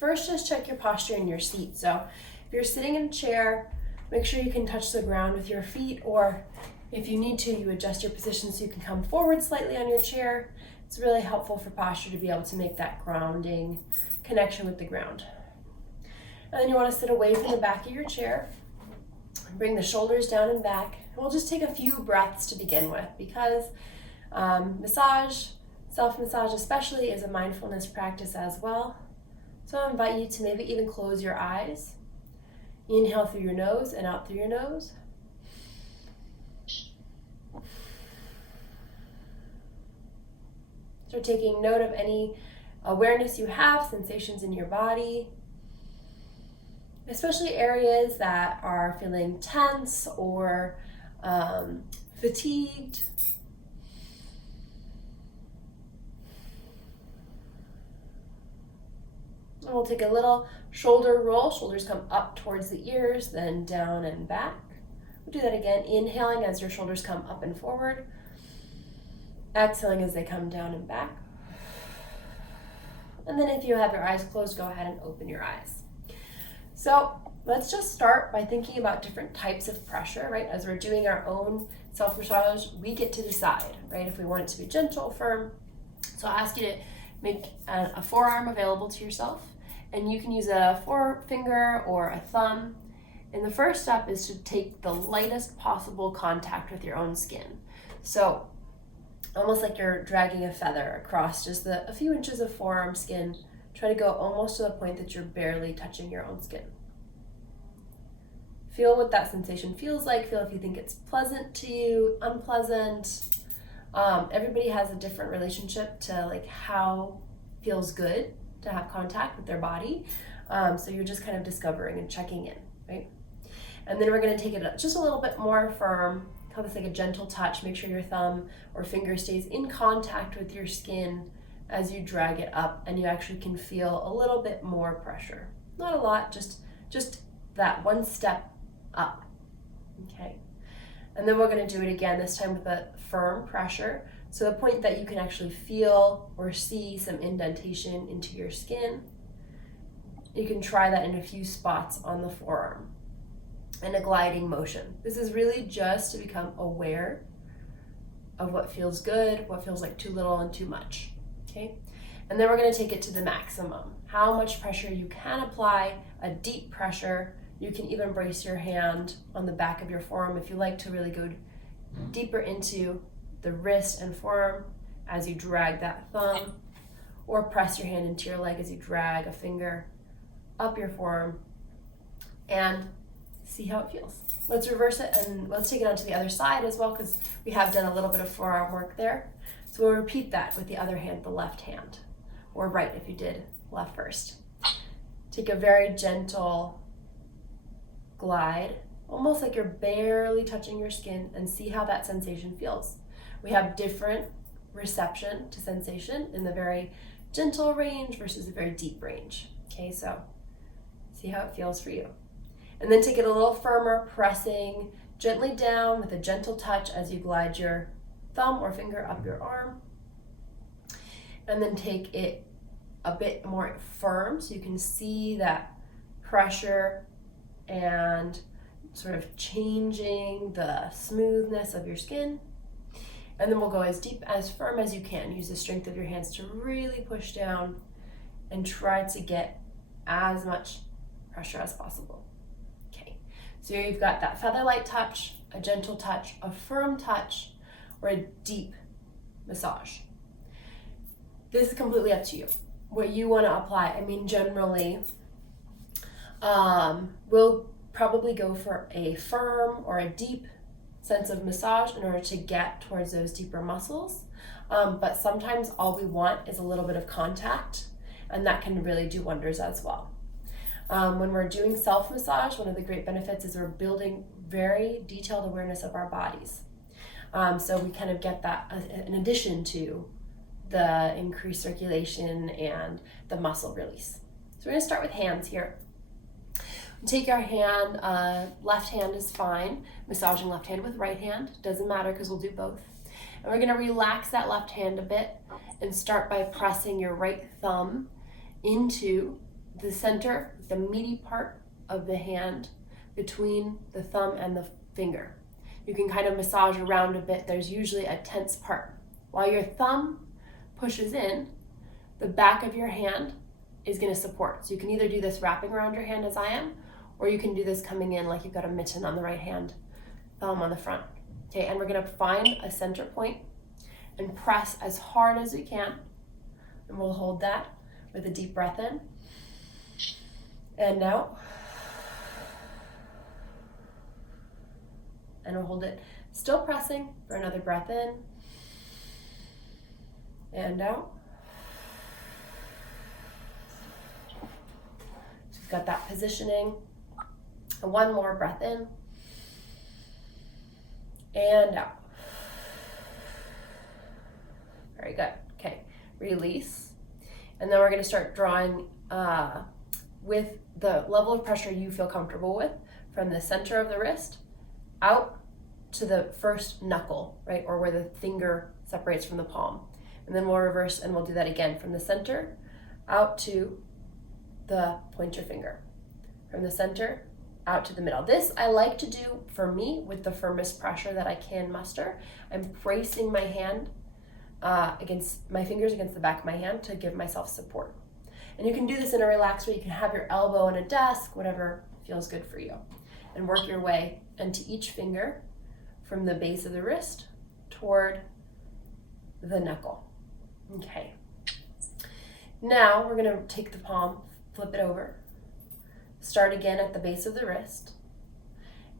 First, just check your posture in your seat. So if you're sitting in a chair, make sure you can touch the ground with your feet, or if you need to, you adjust your position so you can come forward slightly on your chair. It's really helpful for posture to be able to make that grounding connection with the ground. And then you want to sit away from the back of your chair. Bring the shoulders down and back. We'll just take a few breaths to begin with, because massage, self-massage especially, is a mindfulness practice as well. So I invite you to maybe even close your eyes. Inhale through your nose and out through your nose. So taking note of any awareness you have, sensations in your body, especially areas that are feeling tense or fatigued. And we'll take a little shoulder roll. Shoulders come up towards the ears, then down and back. We'll do that again, inhaling as your shoulders come up and forward. Exhaling as they come down and back. And then if you have your eyes closed, go ahead and open your eyes. So let's just start by thinking about different types of pressure, right? As we're doing our own self-massage, we get to decide, right? If we want it to be gentle, firm. So I'll ask you to make a forearm available to yourself, and you can use a forefinger or a thumb. And the first step is to take the lightest possible contact with your own skin. So almost like you're dragging a feather across just a few inches of forearm skin. Try to go almost to the point that you're barely touching your own skin. Feel what that sensation feels like. Feel if you think it's pleasant to you, unpleasant. Everybody has a different relationship to like how feels good to have contact with their body. So you're just kind of discovering and checking in, right? And then we're going to take it just a little bit more firm. Call this like a gentle touch. Make sure your thumb or finger stays in contact with your skin as you drag it up, and you actually can feel a little bit more pressure. Not a lot, just that one step up, okay? And then we're gonna do it again, this time with a firm pressure, so the point that you can actually feel or see some indentation into your skin. You can try that in a few spots on the forearm, and a gliding motion. This is really just to become aware of what feels good, what feels like too little and too much. Okay, and then we're going to take it to the maximum. How much pressure you can apply, a deep pressure. You can even brace your hand on the back of your forearm if you like to really go deeper into the wrist and forearm as you drag that thumb, or press your hand into your leg as you drag a finger up your forearm, and see how it feels. Let's reverse it and let's take it onto the other side as well, because we have done a little bit of forearm work there. So we'll repeat that with the other hand, the left hand, or right if you did left first. Take a very gentle glide, almost like you're barely touching your skin, and see how that sensation feels. We have different reception to sensation in the very gentle range versus the very deep range. Okay, so see how it feels for you. And then take it a little firmer, pressing gently down with a gentle touch as you glide your thumb or finger up your arm. And then take it a bit more firm so you can see that pressure and sort of changing the smoothness of your skin. And then we'll go as deep, as firm as you can. Use the strength of your hands to really push down and try to get as much pressure as possible. Okay, so you've got that feather-light touch, a gentle touch, a firm touch, or a deep massage. This is completely up to you, what you want to apply. I mean, generally, we'll probably go for a firm or a deep sense of massage in order to get towards those deeper muscles. But sometimes all we want is a little bit of contact, and that can really do wonders as well. When we're doing self-massage, one of the great benefits is we're building very detailed awareness of our bodies. So we kind of get that in addition to the increased circulation and the muscle release. So we're going to start with hands here. Take our hand, left hand is fine. Massaging left hand with right hand, doesn't matter because we'll do both. And we're going to relax that left hand a bit and start by pressing your right thumb into the center, the meaty part of the hand between the thumb and the finger. You can kind of massage around a bit. There's usually a tense part. While your thumb pushes in, the back of your hand is going to support. So you can either do this wrapping around your hand as I am, or you can do this coming in like you've got a mitten on the right hand, thumb on the front. Okay, and we're going to find a center point and press as hard as we can. And we'll hold that with a deep breath in and out. And we'll hold it still pressing for another breath in and out. So we've got that positioning. And one more breath in and out. Very good. Okay, release. And then we're going to start drawing with the level of pressure you feel comfortable with from the center of the wrist out to the first knuckle, right? Or where the finger separates from the palm. And then we'll reverse and we'll do that again from the center out to the pointer finger. From the center out to the middle. This I like to do for me with the firmest pressure that I can muster. I'm bracing my hand against my fingers against the back of my hand to give myself support. And you can do this in a relaxed way. You can have your elbow on a desk, whatever feels good for you. And work your way into each finger from the base of the wrist toward the knuckle. Okay. Now we're going to take the palm, flip it over, start again at the base of the wrist,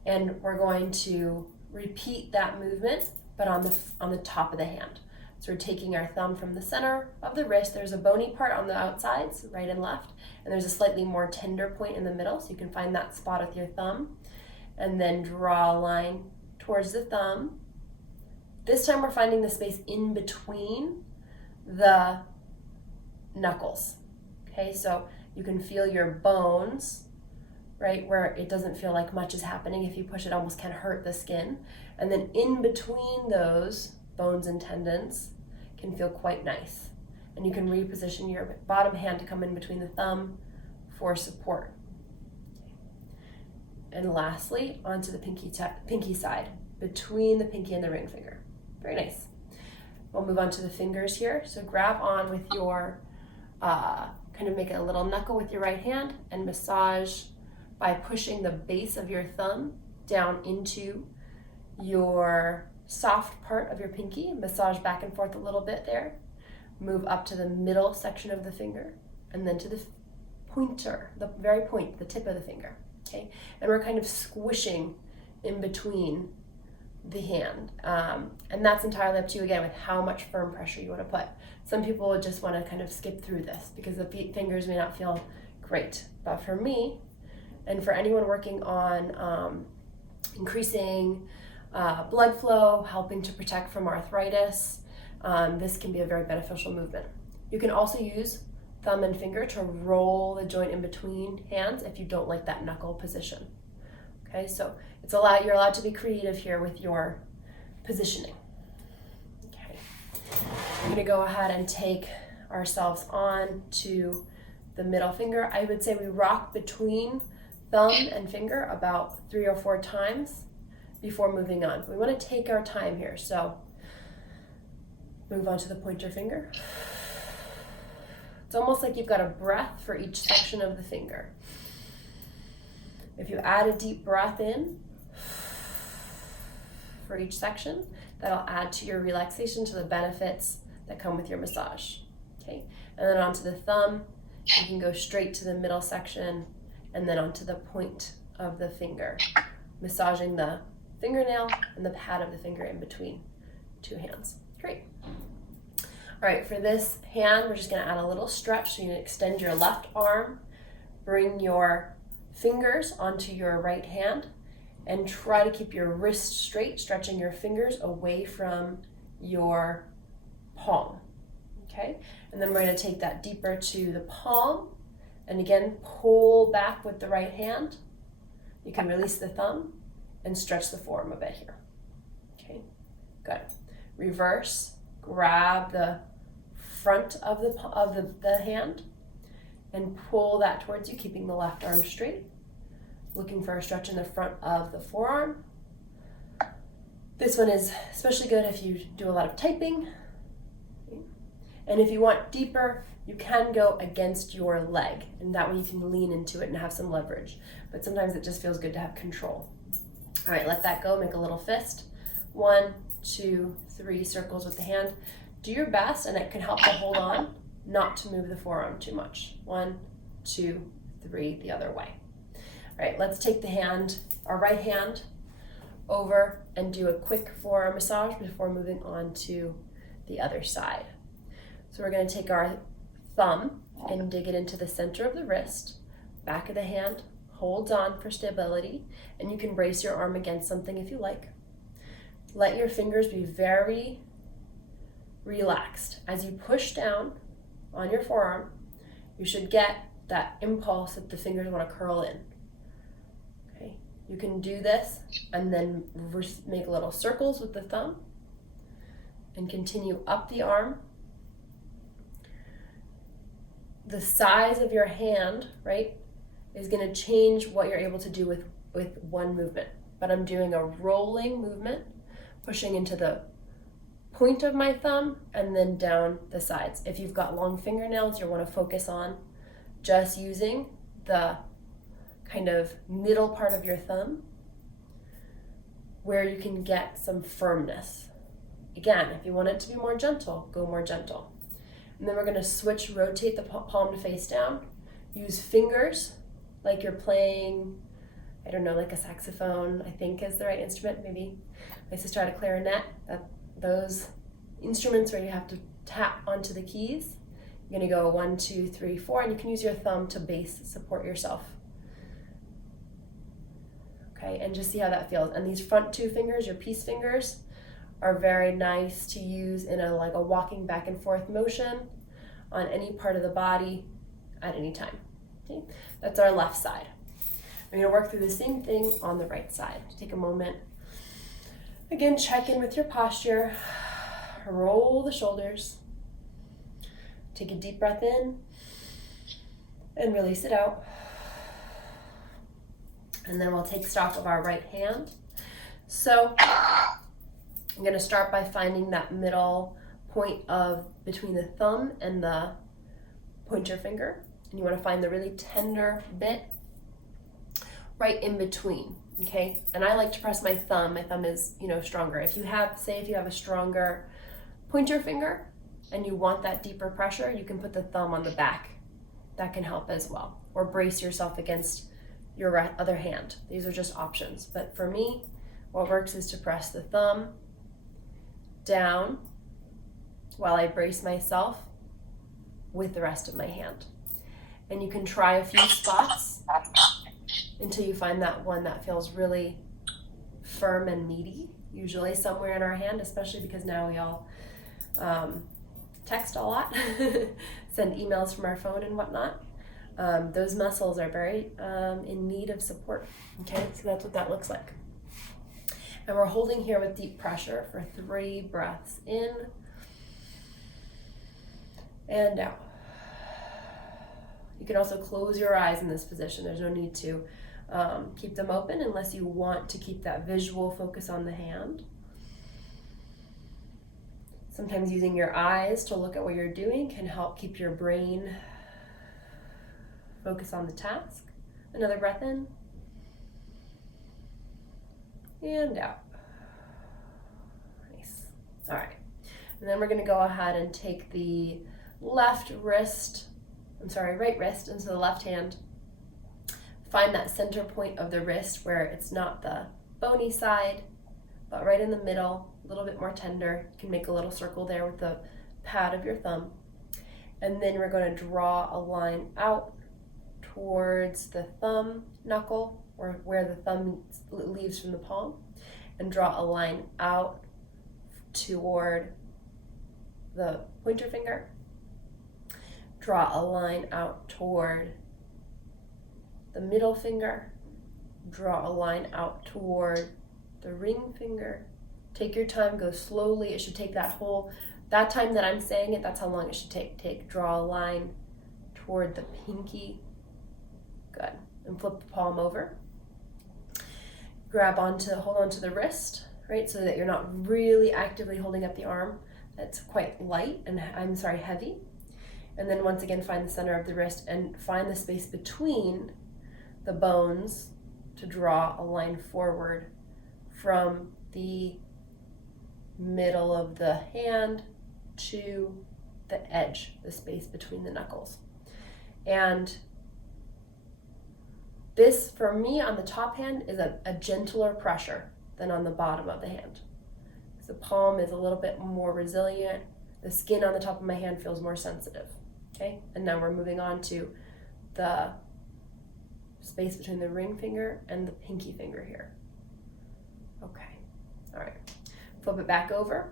and we're going to repeat that movement, but on the top of the hand. So we're taking our thumb from the center of the wrist. There's a bony part on the outsides, right and left, and there's a slightly more tender point in the middle, so you can find that spot with your thumb, and then draw a line towards the thumb. This time we're finding the space in between the knuckles. Okay, so you can feel your bones, right, where it doesn't feel like much is happening. If you push, it almost can hurt the skin. And then in between those bones and tendons can feel quite nice. And you can reposition your bottom hand to come in between the thumb for support. And lastly, onto the pinky side, between the pinky and the ring finger. Very nice. We'll move on to the fingers here. So grab on with your, kind of make a little knuckle with your right hand and massage by pushing the base of your thumb down into your soft part of your pinky. Massage back and forth a little bit there. Move up to the middle section of the finger and then to the pointer, the very point, the tip of the finger. Okay, and we're kind of squishing in between the hand, and that's entirely up to you again with how much firm pressure you want to put. Some people would just want to kind of skip through this because the fingers may not feel great, but for me and for anyone working on increasing blood flow, helping to protect from arthritis, this can be a very beneficial movement. You can also use thumb and finger to roll the joint in between hands if you don't like that knuckle position. Okay, so you're allowed to be creative here with your positioning. Okay, we're gonna go ahead and take ourselves on to the middle finger. I would say we rock between thumb and finger about 3 or 4 times before moving on. We want to take our time here, so move on to the pointer finger. It's almost like you've got a breath for each section of the finger. If you add a deep breath in for each section, that'll add to your relaxation, to the benefits that come with your massage. Okay, and then onto the thumb, you can go straight to the middle section and then onto the point of the finger, massaging the fingernail and the pad of the finger in between 2 hands. Great. All right, for this hand, we're just gonna add a little stretch. So you extend your left arm, bring your fingers onto your right hand, and try to keep your wrist straight, stretching your fingers away from your palm, okay? And then we're gonna take that deeper to the palm, and again, pull back with the right hand. You can release the thumb and stretch the forearm a bit here, okay? Good. Reverse, grab the front of the hand, and pull that towards you, keeping the left arm straight. Looking for a stretch in the front of the forearm. This one is especially good if you do a lot of typing. And if you want deeper, you can go against your leg, and that way you can lean into it and have some leverage. But sometimes it just feels good to have control. All right, let that go, make a little fist. 1, 2, 3 circles with the hand. Do your best, and it can help to hold on, not to move the forearm too much. 1, 2, 3, the other way. All right, let's take the hand, our right hand, over and do a quick forearm massage before moving on to the other side. So we're going to take our thumb and dig it into the center of the wrist, back of the hand, holds on for stability, and you can brace your arm against something if you like. Let your fingers be very relaxed. As you push down on your forearm, you should get that impulse that the fingers want to curl in. Okay, you can do this and then make little circles with the thumb and continue up the arm. The size of your hand, right, is going to change what you're able to do with one movement. But I'm doing a rolling movement, pushing into the point of my thumb and then down the sides. If you've got long fingernails, you'll want to focus on just using the kind of middle part of your thumb where you can get some firmness. Again, if you want it to be more gentle, go more gentle. And then we're going to rotate the palm to face down. Use fingers like you're playing, I don't know, like a saxophone, I think is the right instrument. Maybe my sister had a clarinet. Those instruments where you have to tap onto the keys. You're going to go 1, 2, 3, 4, and you can use your thumb to base support yourself. Okay, and just see how that feels. And these front 2 fingers, your peace fingers, are very nice to use in like a walking back and forth motion on any part of the body at any time. Okay, that's our left side. We're going to work through the same thing on the right side. Take a moment. Again, check in with your posture. Roll the shoulders. Take a deep breath in and release it out. And then we'll take stock of our right hand. So I'm going to start by finding that middle point between the thumb and the pointer finger. And you want to find the really tender bit right in between, okay? And I like to press my thumb. My thumb is, stronger. If you have a stronger pointer finger and you want that deeper pressure, you can put the thumb on the back. That can help as well. Or brace yourself against your other hand. These are just options. But for me, what works is to press the thumb down while I brace myself with the rest of my hand. And you can try a few spots until you find that one that feels really firm and meaty, usually somewhere in our hand, especially because now we all text a lot, send emails from our phone and whatnot. Those muscles are very in need of support. Okay, so that's what that looks like. And we're holding here with deep pressure for 3 breaths in and out. You can also close your eyes in this position. There's no need to keep them open unless you want to keep that visual focus on the hand. Sometimes using your eyes to look at what you're doing can help keep your brain focus on the task. Another breath in and out. Nice. All right. And then we're going to go ahead and take the right wrist into the left hand. Find that center point of the wrist where it's not the bony side, but right in the middle, a little bit more tender. You can make a little circle there with the pad of your thumb. And then we're going to draw a line out towards the thumb knuckle, or where the thumb leaves from the palm, and draw a line out toward the pointer finger. Draw a line out toward the middle finger. Draw a line out toward the ring finger. Take your time, go slowly. It should take that time that I'm saying it, that's how long it should take. Draw a line toward the pinky. Good. And flip the palm over. Hold onto the wrist, right? So that you're not really actively holding up the arm. That's quite light and, heavy. And then once again, find the center of the wrist and find the space between the bones to draw a line forward from the middle of the hand to the edge, the space between the knuckles. And this, for me, on the top hand is a gentler pressure than on the bottom of the hand. The palm is a little bit more resilient. The skin on the top of my hand feels more sensitive. Okay, and now we're moving on to the space between the ring finger and the pinky finger here. Okay, all right. Flip it back over.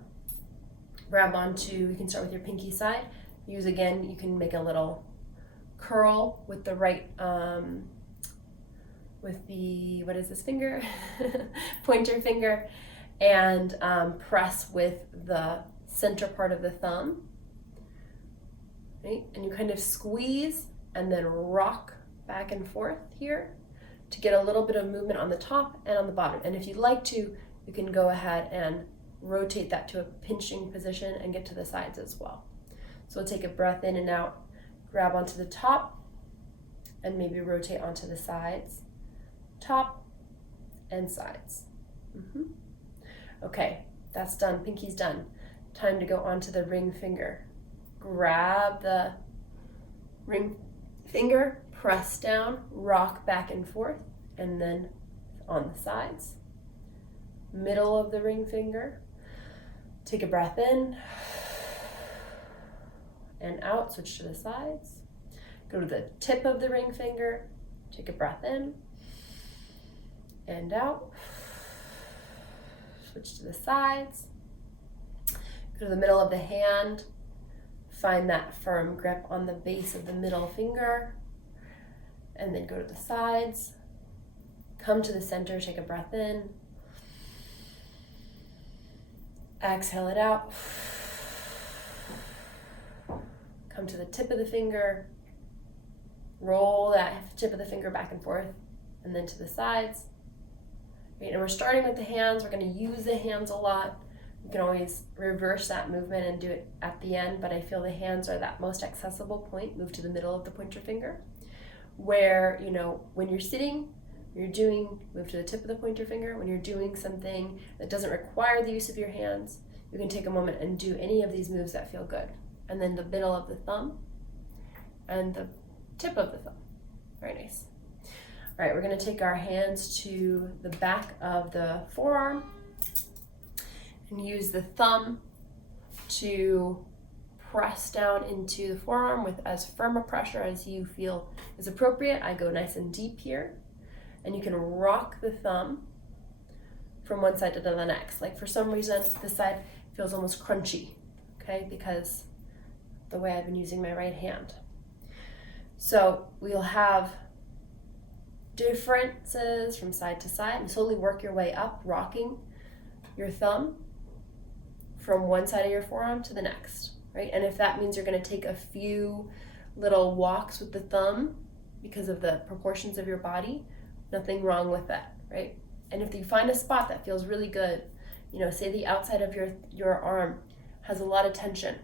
Grab onto, you can start with your pinky side. You can make a little curl with the right, with the, what is this finger? Pointer finger, and press with the center part of the thumb. Right? And you kind of squeeze and then rock back and forth here to get a little bit of movement on the top and on the bottom. And if you'd like to, you can go ahead and rotate that to a pinching position and get to the sides as well. So we'll take a breath in and out, grab onto the top, and maybe rotate onto the sides, top and sides. Okay, that's done. Pinky's done. Time to go onto the ring finger. Grab the ring finger, press down, rock back and forth, and then on the sides. Middle of the ring finger. Take a breath in and out, switch to the sides. Go to the tip of the ring finger, take a breath in and out. Switch to the sides. Go to the middle of the hand. Find that firm grip on the base of the middle finger. And then go to the sides. Come to the center, take a breath in. Exhale it out. Come to the tip of the finger. Roll that tip of the finger back and forth, and then to the sides. Right, and we're starting with the hands. We're going to use the hands a lot. You can always reverse that movement and do it at the end, but I feel the hands are that most accessible point. Move to the middle of the pointer finger, where, when you're sitting, move to the tip of the pointer finger. When you're doing something that doesn't require the use of your hands, you can take a moment and do any of these moves that feel good. And then the middle of the thumb and the tip of the thumb. Very nice. All right, we're going to take our hands to the back of the forearm and use the thumb to press down into the forearm with as firm a pressure as you feel is appropriate. I go nice and deep here, and you can rock the thumb from one side to the next. Like, for some reason, this side feels almost crunchy, okay, because the way I've been using my right hand. So we'll have differences from side to side, and slowly work your way up, rocking your thumb from one side of your forearm to the next, right? And if that means you're going to take a few little walks with the thumb because of the proportions of your body, nothing wrong with that, right? And if you find a spot that feels really good, say the outside of your arm has a lot of tension,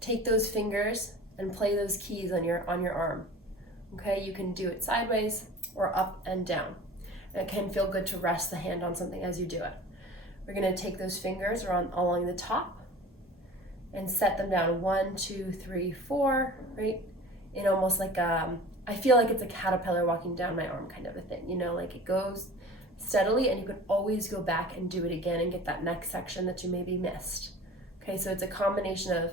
take those fingers and play those keys on your arm. Okay, you can do it sideways or up and down. It can feel good to rest the hand on something as you do it. We're going to take those fingers along the top and set them down 1, 2, 3, 4, right? In almost like I feel like it's a caterpillar walking down my arm kind of a thing, like it goes steadily, and you can always go back and do it again and get that next section that you maybe missed. Okay, so it's a combination of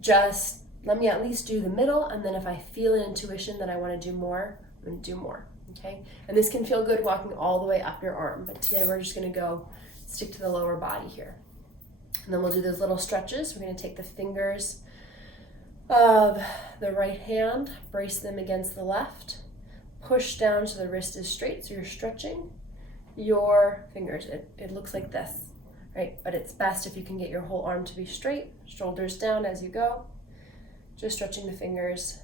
just let me at least do the middle, and then if I feel an intuition that I want to do more, I'm going to do more, okay? And this can feel good walking all the way up your arm, but today we're just going to stick to the lower body here. And then we'll do those little stretches. We're going to take the fingers of the right hand, brace them against the left, push down so the wrist is straight, so you're stretching your fingers. It looks like this, right? But it's best if you can get your whole arm to be straight, shoulders down as you go. Just stretching the fingers.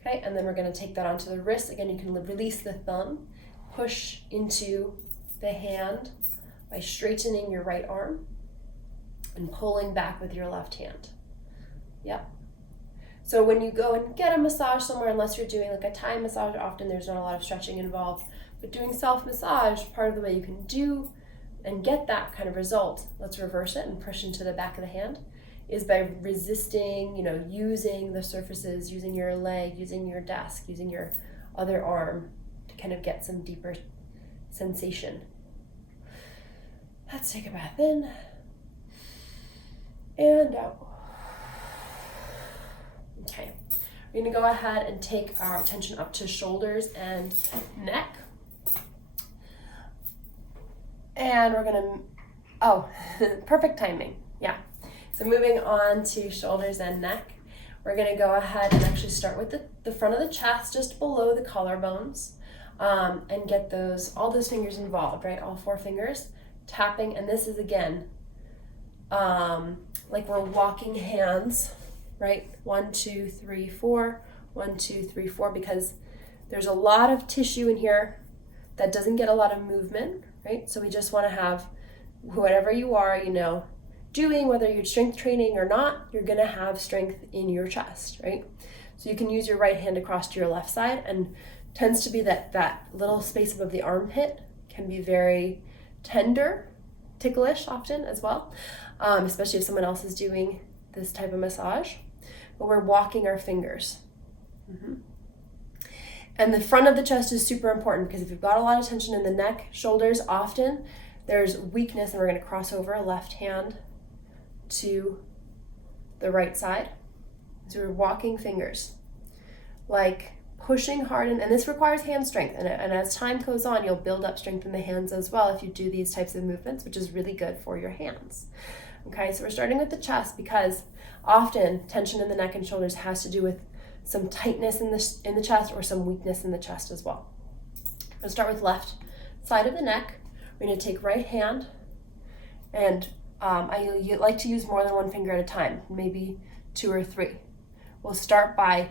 Okay, and then we're going to take that onto the wrist. Again, you can release the thumb, push into the hand by straightening your right arm and pulling back with your left hand. Yep. So when you go and get a massage somewhere, unless you're doing like a Thai massage, often there's not a lot of stretching involved, but doing self-massage, part of the way you can do and get that kind of result, let's reverse it and push into the back of the hand, is by resisting, using the surfaces, using your leg, using your desk, using your other arm to kind of get some deeper sensation. Let's take a breath in and out. Okay, we're gonna go ahead and take our attention up to shoulders and neck. And we're gonna, perfect timing, yeah. So moving on to shoulders and neck, we're gonna go ahead and actually start with the front of the chest, just below the collarbones, and get all those fingers involved, right? All 4 fingers tapping, and this is again, like we're walking hands, right? 1, 2, 3, 4, 1, 2, 3, 4, because there's a lot of tissue in here that doesn't get a lot of movement, right? So we just wanna have whatever you are, doing, whether you're strength training or not, you're gonna have strength in your chest, right? So you can use your right hand across to your left side, and tends to be that little space above the armpit can be very tender, ticklish often as well, especially if someone else is doing this type of massage. But we're walking our fingers. And the front of the chest is super important, because if you've got a lot of tension in the neck, shoulders, often there's weakness, and we're gonna cross over left hand to the right side. So we're walking fingers, like pushing hard, and this requires hand strength, and as time goes on, you'll build up strength in the hands as well if you do these types of movements, which is really good for your hands. Okay, so we're starting with the chest, because often tension in the neck and shoulders has to do with some tightness in the chest or some weakness in the chest as well. We'll start with left side of the neck. We're going to take right hand, and I like to use more than 1 finger at a time, maybe 2 or 3. We'll start by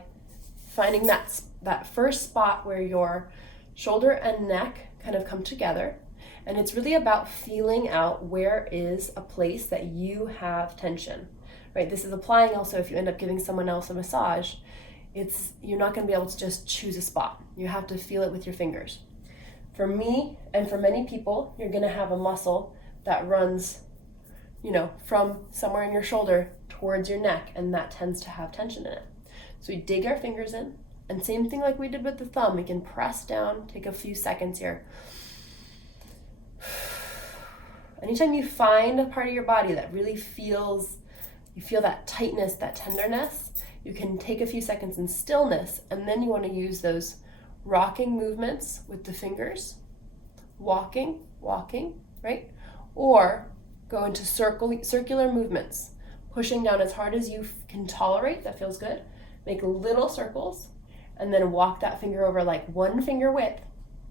finding that first spot where your shoulder and neck kind of come together, and it's really about feeling out where is a place that you have tension, right? This is applying also if you end up giving someone else a massage. You're not going to be able to just choose a spot. You have to feel it with your fingers. For me, and for many people, you're going to have a muscle that runs, from somewhere in your shoulder towards your neck, and that tends to have tension in it. So we dig our fingers in, and same thing like we did with the thumb, we can press down, take a few seconds here. Anytime you find a part of your body that really you feel that tightness, that tenderness, you can take a few seconds in stillness, and then you want to use those rocking movements with the fingers, walking, right? Or go into circular movements, pushing down as hard as you can tolerate, that feels good. Make little circles, and then walk that finger over like 1 finger width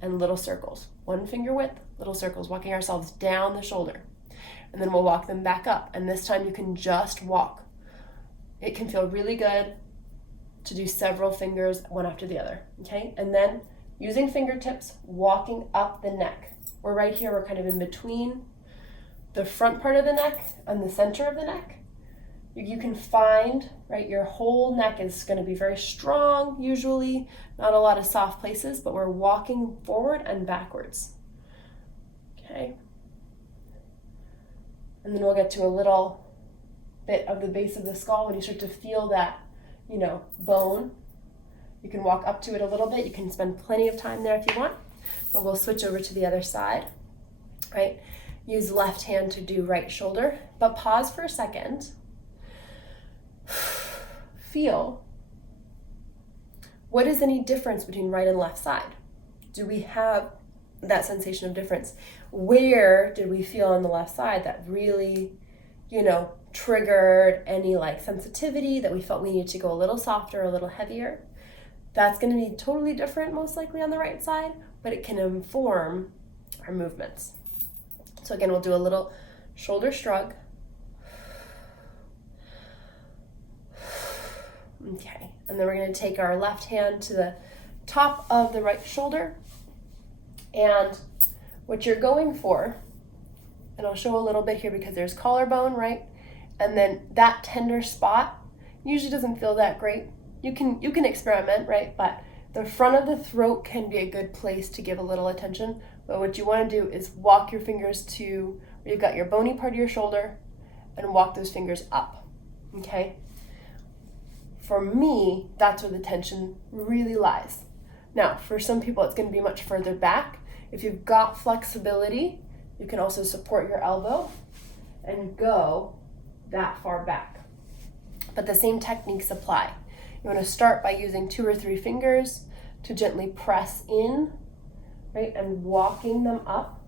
and little circles. 1 finger width, little circles, walking ourselves down the shoulder. And then we'll walk them back up, and this time you can just walk. It can feel really good to do several fingers, one after the other, okay? And then using fingertips, walking up the neck. We're right here, we're kind of in between the front part of the neck and the center of the neck. You can find, right, your whole neck is going to be very strong, usually, not a lot of soft places, but we're walking forward and backwards, okay? And then we'll get to a little bit of the base of the skull. When you start to feel that, bone, you can walk up to it a little bit. You can spend plenty of time there if you want, but we'll switch over to the other side, right? Use left hand to do right shoulder, but pause for a second. Feel, what is any difference between right and left side? Do we have that sensation of difference? Where did we feel on the left side that really, triggered any sensitivity that we felt we needed to go a little softer, a little heavier? That's going to be totally different, most likely on the right side, but it can inform our movements. So again, we'll do a little shoulder shrug. Okay, and then we're going to take our left hand to the top of the right shoulder. And what you're going for, and I'll show a little bit here because there's collarbone, right? And then that tender spot usually doesn't feel that great. You can experiment, right? But the front of the throat can be a good place to give a little attention. But what you want to do is walk your fingers to where you've got your bony part of your shoulder and walk those fingers up, okay? For me, that's where the tension really lies. Now, for some people, it's going to be much further back. If you've got flexibility, you can also support your elbow and go that far back. But the same techniques apply. You want to start by using 2 or 3 fingers to gently press in, right, and walking them up.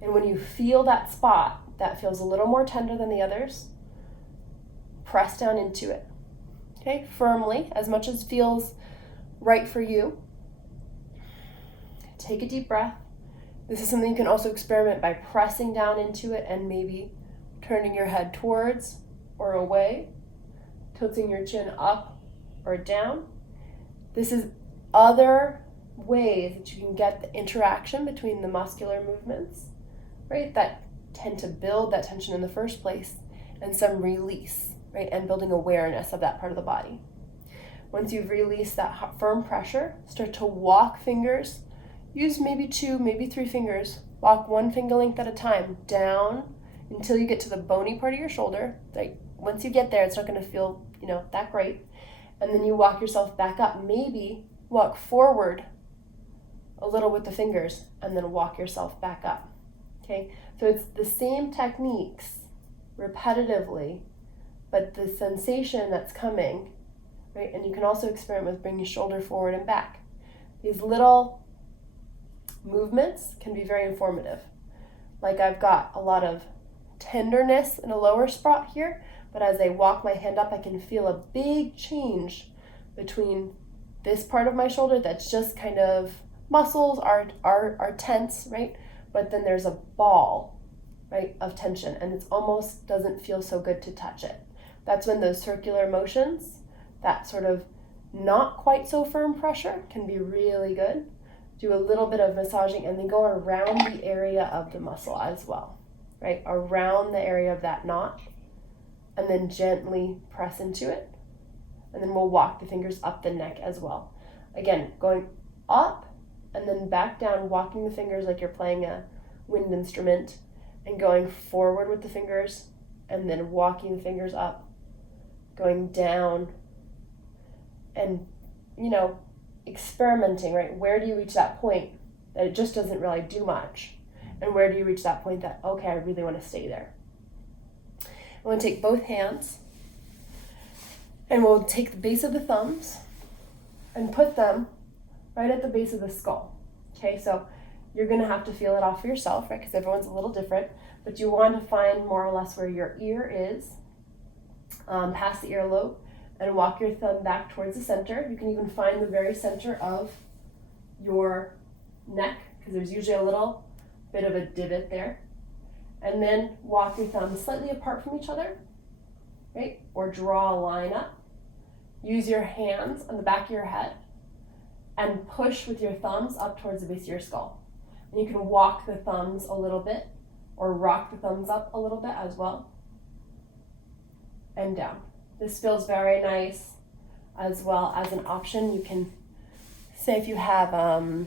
And when you feel that spot that feels a little more tender than the others, press down into it, okay, firmly, as much as feels right for you. Take a deep breath. This is something you can also experiment by pressing down into it and maybe turning your head towards or away, tilting your chin up or down. This is other ways that you can get the interaction between the muscular movements, right, that tend to build that tension in the first place, and some release, right, and building awareness of that part of the body. Once you've released that firm pressure, start to walk fingers. Use maybe 2, maybe 3 fingers. Walk 1 finger length at a time down until you get to the bony part of your shoulder. Like, once you get there, it's not going to feel, that great. And then you walk yourself back up. Maybe walk forward a little with the fingers and then walk yourself back up. Okay? So it's the same techniques repetitively, but the sensation that's coming, right? And you can also experiment with bringing shoulder forward and back. These little movements can be very informative. Like, I've got a lot of tenderness in a lower spot here, but as I walk my hand up, I can feel a big change between this part of my shoulder that's just kind of muscles are tense, right? But then there's a ball, right, of tension, and it almost doesn't feel so good to touch it. That's when those circular motions, that sort of not quite so firm pressure, can be really good. Do a little bit of massaging and then go around the area of the muscle as well, right? Around the area of that knot, and then gently press into it. And then we'll walk the fingers up the neck as well. Again, going up and then back down, walking the fingers like you're playing a wind instrument, and going forward with the fingers, and then walking the fingers up, going down, and, experimenting, right? Where do you reach that point that it just doesn't really do much? And where do you reach that point that, okay, I really want to stay there? I want to take both hands, and we'll take the base of the thumbs and put them right at the base of the skull. Okay, so you're going to have to feel it off for yourself, right? Because everyone's a little different, but you want to find more or less where your ear is, past the earlobe, and walk your thumb back towards the center. You can even find the very center of your neck, because there's usually a little bit of a divot there. And then walk your thumbs slightly apart from each other, right? Or draw a line up. Use your hands on the back of your head and push with your thumbs up towards the base of your skull. And you can walk the thumbs a little bit or rock the thumbs up a little bit as well. And down. This feels very nice as well as an option. You can say if you have a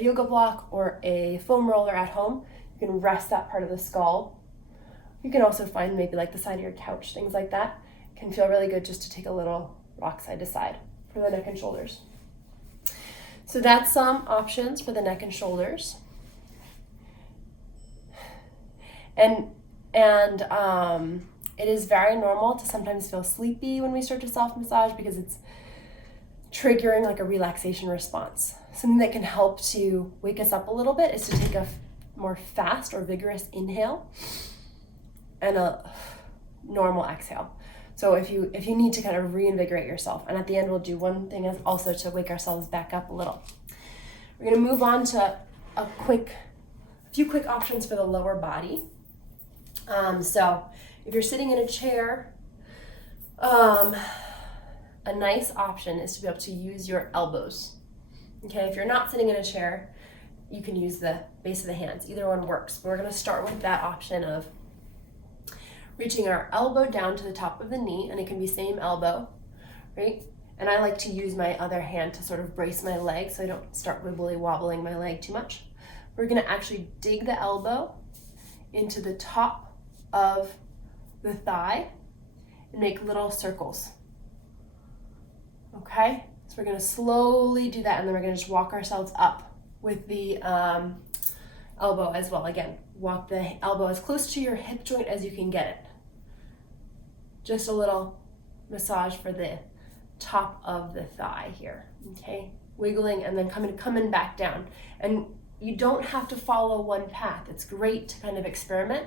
yoga block or a foam roller at home, you can rest that part of the skull. You can also find maybe like the side of your couch, things like that. It can feel really good just to take a little rock side to side for the neck and shoulders. So that's some options for the neck and shoulders. And it is very normal to sometimes feel sleepy when we start to self-massage because it's triggering like a relaxation response. Something that can help to wake us up a little bit is to take a more fast or vigorous inhale and a normal exhale. So if you need to kind of reinvigorate yourself, and at the end we'll do one thing as also to wake ourselves back up a little. We're going to move on to a few quick options for the lower body. So if you're sitting in a chair, a nice option is to be able to use your elbows. Okay, if you're not sitting in a chair, you can use the base of the hands. Either one works. But we're going to start with that option of reaching our elbow down to the top of the knee, and it can be same elbow, right? And I like to use my other hand to sort of brace my leg so I don't start wibbly wobbling my leg too much. We're going to actually dig the elbow into the top of the thigh and make little circles. Okay, so we're going to slowly do that, and then we're going to just walk ourselves up with the elbow as well. Again, walk the elbow as close to your hip joint as you can get it. Just a little massage for the top of the thigh here, okay? Wiggling and then coming back down. And you don't have to follow one path. It's great to kind of experiment.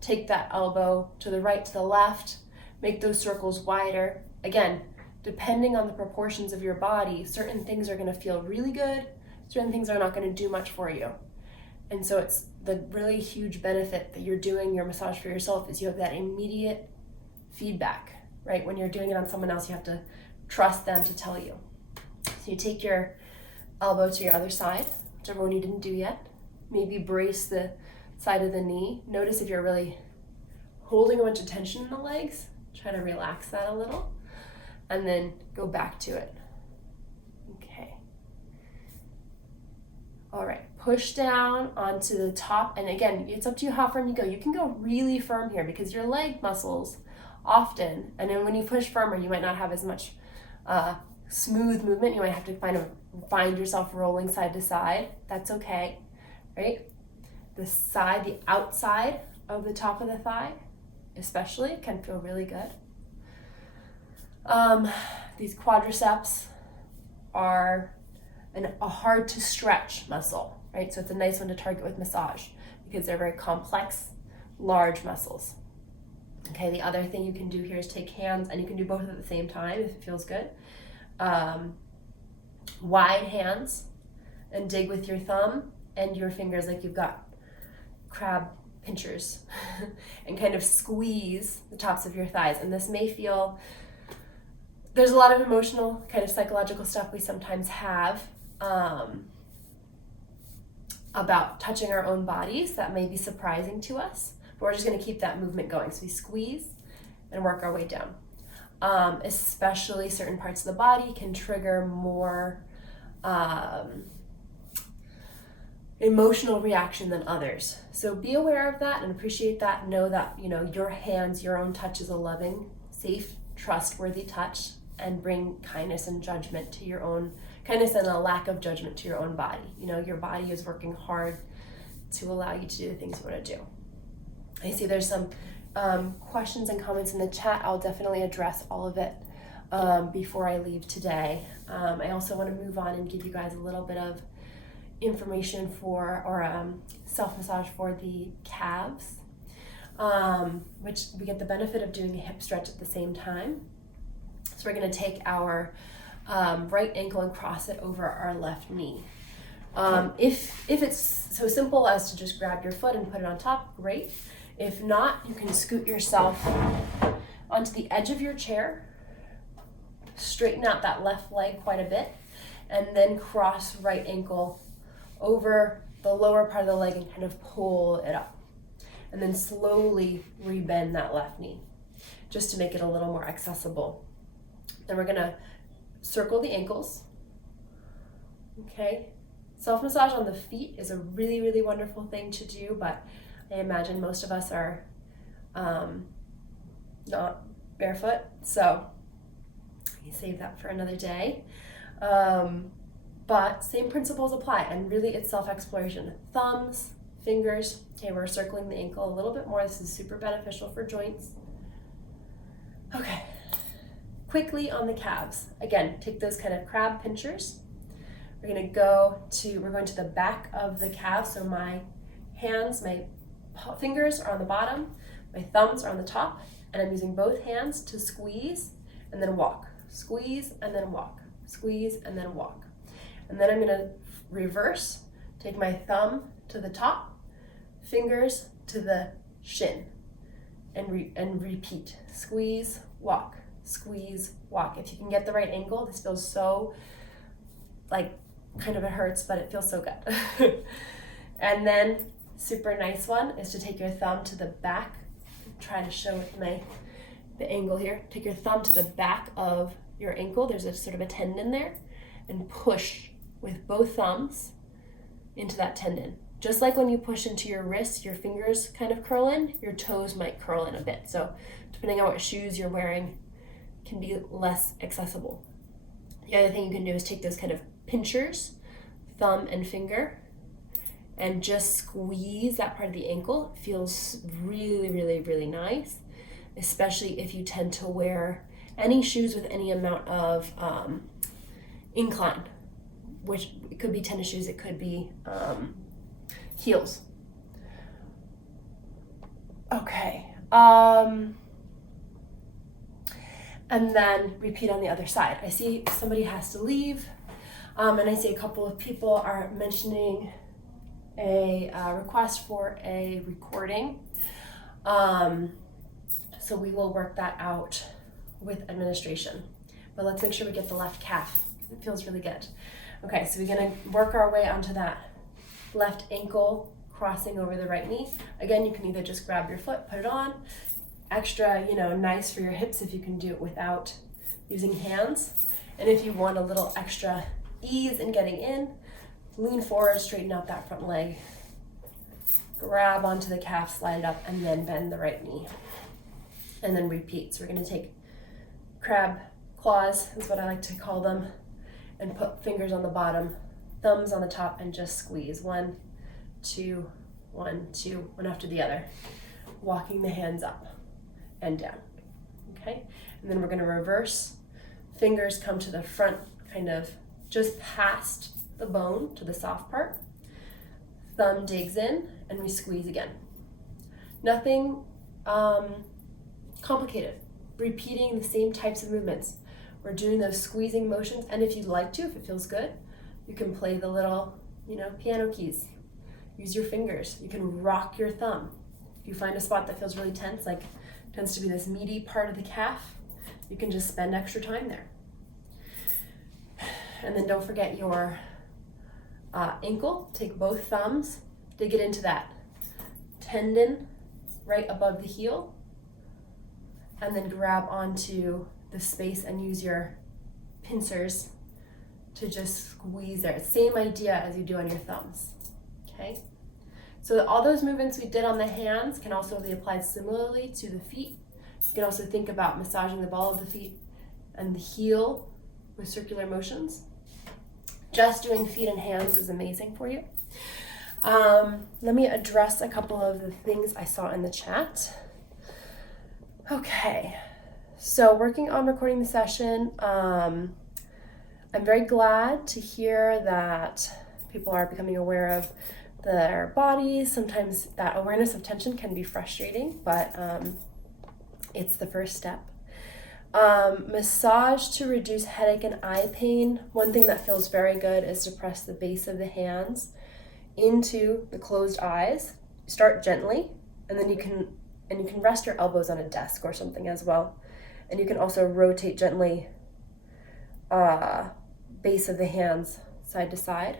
Take that elbow to the right, to the left, make those circles wider. Again, depending on the proportions of your body, certain things are going to feel really good, certain things are not going to do much for you. And so it's the really huge benefit that you're doing your massage for yourself is you have that immediate feedback, right? When you're doing it on someone else, you have to trust them to tell you. So you take your elbow to your other side, whichever one you didn't do yet. Maybe brace the side of the knee. Notice if you're really holding a bunch of tension in the legs, try to relax that a little, and then go back to it. Okay. All right, push down onto the top, and again, it's up to you how firm you go. You can go really firm here because your leg muscles often, and then when you push firmer, you might not have as much smooth movement. You might have to find yourself rolling side to side. That's okay, right? The outside of the top of the thigh, especially, can feel really good. These quadriceps are a hard to stretch muscle, right? So it's a nice one to target with massage because they're very complex, large muscles. Okay, the other thing you can do here is take hands, and you can do both at the same time if it feels good. Wide hands, and dig with your thumb and your fingers like you've got crab pinchers and kind of squeeze the tops of your thighs. And this may feel, there's a lot of emotional kind of psychological stuff we sometimes have about touching our own bodies that may be surprising to us, but we're just going to keep that movement going. So we squeeze and work our way down. Especially certain parts of the body can trigger more emotional reaction than others. So be aware of that and appreciate that. Know that, your hands, your own touch is a loving, safe, trustworthy touch, and bring kindness and judgment to your own, kindness and a lack of judgment to your own body. Your body is working hard to allow you to do the things you want to do. I see there's some questions and comments in the chat. I'll definitely address all of it before I leave today. I also want to move on and give you guys a little bit of information for self-massage for the calves, which we get the benefit of doing a hip stretch at the same time. So we're going to take our right ankle and cross it over our left knee. If it's so simple as to just grab your foot and put it on top, great. If not, you can scoot yourself onto the edge of your chair, straighten out that left leg quite a bit, and then cross right ankle over the lower part of the leg and kind of pull it up. And then slowly rebend that left knee, just to make it a little more accessible. Then we're gonna circle the ankles, okay? Self-massage on the feet is a really, really wonderful thing to do, but I imagine most of us are not barefoot, so you save that for another day. But same principles apply, and really it's self-exploration. Thumbs, fingers, okay, we're circling the ankle a little bit more. This is super beneficial for joints. Okay, quickly on the calves. Again, take those kind of crab pinchers. We're going to the back of the calf, so my hands, my fingers are on the bottom, my thumbs are on the top, and I'm using both hands to squeeze and then walk. Squeeze and then walk. Squeeze and then walk. And then I'm going to reverse, take my thumb to the top, fingers to the shin, and repeat. Squeeze, walk. squeeze, walk. If you can get the right angle, this feels so, like, kind of it hurts, but it feels so good. And then, super nice one is to take your thumb to the back. Try to show with the angle here. Take your thumb to the back of your ankle. There's a sort of a tendon there, and push with both thumbs into that tendon. Just like when you push into your wrist, your fingers kind of curl in, your toes might curl in a bit. So depending on what shoes you're wearing, can be less accessible. The other thing you can do is take those kind of pinchers, thumb and finger, and just squeeze that part of the ankle. It feels really, really, really nice, especially if you tend to wear any shoes with any amount of incline, which it could be tennis shoes, it could be heels. Okay. And then repeat on the other side. I see somebody has to leave, and I see a couple of people are mentioning a request for a recording. So we will work that out with administration. But let's make sure we get the left calf. It feels really good. Okay, so we're gonna work our way onto that left ankle crossing over the right knee. Again, you can either just grab your foot, put it on. Extra, nice for your hips if you can do it without using hands. And if you want a little extra ease in getting in, lean forward, straighten out that front leg, grab onto the calf, slide it up, and then bend the right knee. And then repeat. So we're gonna take crab claws, is what I like to call them, and put fingers on the bottom, thumbs on the top, and just squeeze. 1, 2, 1, 2, one after the other. Walking the hands up and down, okay? And then we're gonna reverse. Fingers come to the front, kind of just past the bone to the soft part. Thumb digs in, and we squeeze again. Nothing complicated. Repeating the same types of movements. We're doing those squeezing motions, and if you'd like to, if it feels good, you can play the little, piano keys. Use your fingers. You can rock your thumb. If you find a spot that feels really tense, like tends to be this meaty part of the calf, you can just spend extra time there. And then don't forget your ankle. Take both thumbs, dig it into that tendon right above the heel, and then grab onto the space and use your pincers to just squeeze there. Same idea as you do on your thumbs, okay? So all those movements we did on the hands can also be applied similarly to the feet. You can also think about massaging the ball of the feet and the heel with circular motions. Just doing feet and hands is amazing for you. Let me address a couple of the things I saw in the chat. Okay, so working on recording the session, I'm very glad to hear that people are becoming aware of their bodies. Sometimes that awareness of tension can be frustrating, but it's the first step. Massage to reduce headache and eye pain. One thing that feels very good is to press the base of the hands into the closed eyes. Start gently, and then you can rest your elbows on a desk or something as well. And you can also rotate gently base of the hands side to side.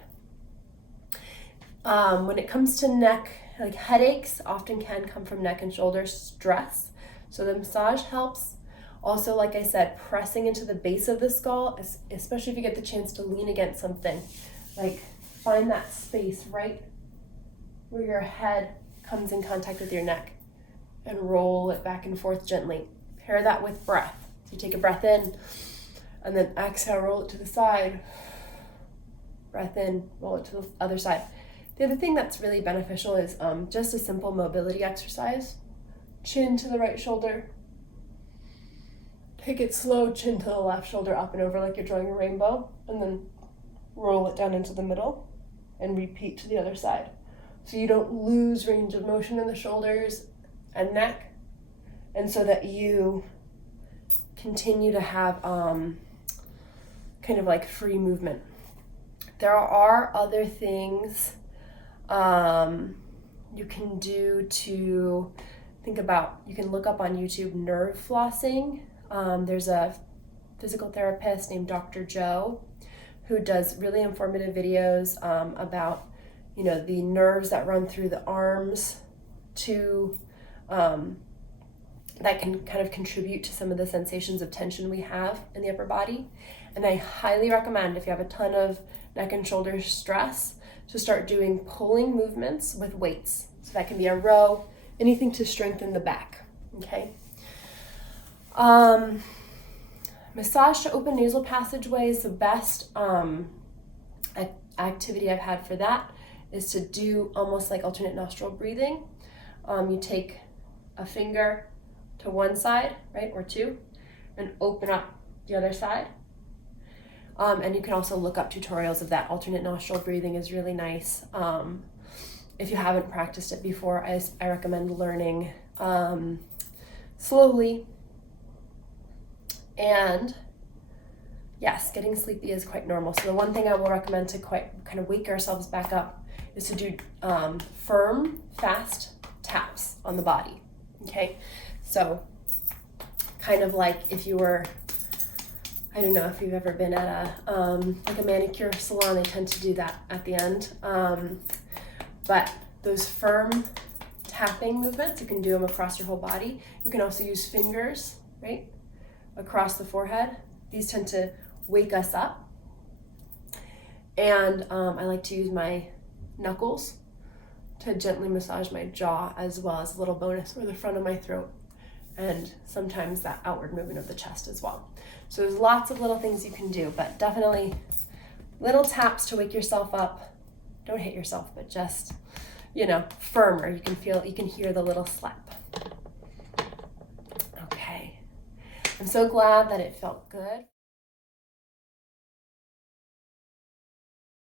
When it comes to neck, like headaches often can come from neck and shoulder stress. So the massage helps. Also, like I said, pressing into the base of the skull, especially if you get the chance to lean against something. Like find that space right where your head comes in contact with your neck and roll it back and forth gently. Pair that with breath. So you take a breath in and then exhale, roll it to the side. Breath in, roll it to the other side. The other thing that's really beneficial is just a simple mobility exercise. Chin to the right shoulder. Take it slow, chin to the left shoulder, up and over like you're drawing a rainbow, and then roll it down into the middle and repeat to the other side. So you don't lose range of motion in the shoulders and neck, and so that you continue to have kind of like free movement. There are other things you can do to think about. You can look up on YouTube nerve flossing. There's a physical therapist named Dr. Joe who does really informative videos about, you know, the nerves that run through the arms to that can kind of contribute to some of the sensations of tension we have in the upper body. And I highly recommend, if you have a ton of neck and shoulder stress, to start doing pulling movements with weights. So that can be a row, anything to strengthen the back, okay? Massage to open nasal passageways, the best activity I've had for that is to do almost like alternate nostril breathing. You take a finger to one side, right, or two, and open up the other side. And you can also look up tutorials of that. Alternate nostril breathing is really nice. If you haven't practiced it before, I recommend learning slowly. And yes, getting sleepy is quite normal. So the one thing I will recommend to kind of wake ourselves back up is to do firm, fast taps on the body, okay? So kind of like if you were, I don't know if you've ever been at like a manicure salon, they tend to do that at the end. But those firm tapping movements, you can do them across your whole body. You can also use fingers, right, across the forehead. These tend to wake us up. And I like to use my knuckles to gently massage my jaw, as well as a little bonus for the front of my throat, and sometimes that outward movement of the chest as well. So there's lots of little things you can do, but definitely little taps to wake yourself up. Don't hit yourself, but just, you know, firmer. You can hear the little slap. Okay. I'm so glad that it felt good.